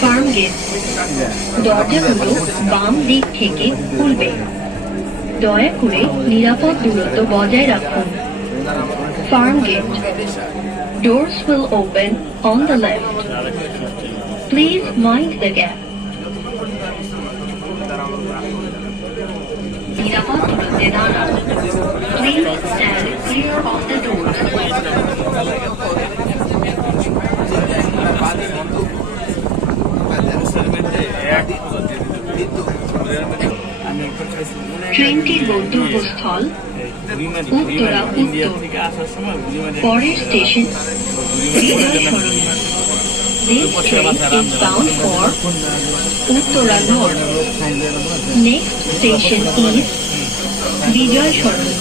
Farm gate, দরজাগুলো বাম দিক থেকে খুলবে। দয়া করে নিরাপদ দূরত্ব বজায় রাখুন। Farmgate, doors will open on the left. Please mind the gap. নিরাপদ দূরত্বে দাঁড়ান। Please stand clear of the doors. ট্রেনটির গন্তব্যস্থল উত্তরা উত্তর। পরের স্টেশন হৃদয় সরণি। This train is bound for Uttara North. Next station is Vijay Sharma.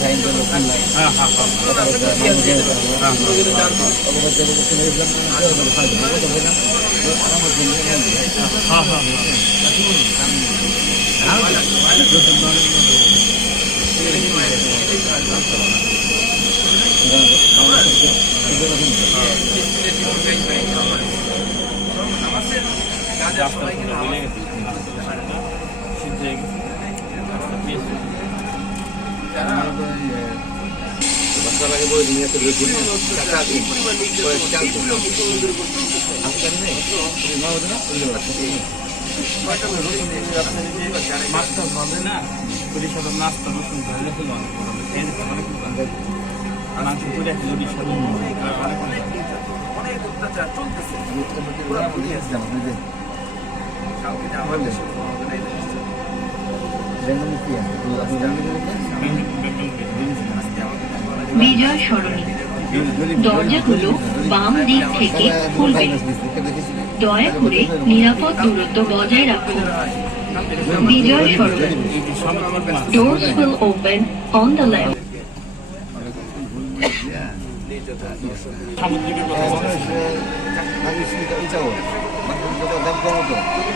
বিজয় সরণি, দরজাগুলো বাম দিক থেকে খুলবে। দয়া করে নিরাপদ দূরত্ব বজায় রাখুন। বিজয় সরণি, doors will open on the left.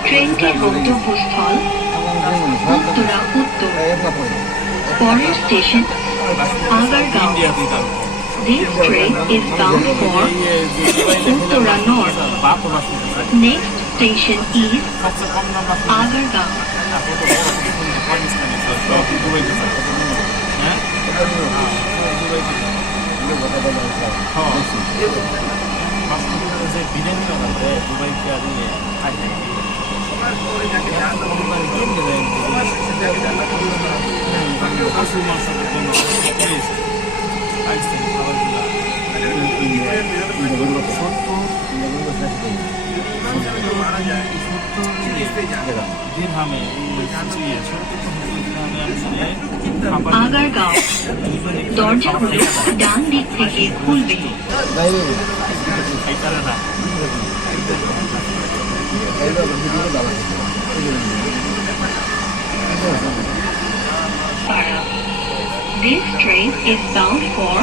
ট্রেনটির গন্তব্যস্থল উত্তরা উত্তর। পরের station Agargaon. This train is bound for Uttara North. Next station is Agargaon. Agargaon, দরজাগুলো ডান দিক থেকে খুলবে। This train is bound for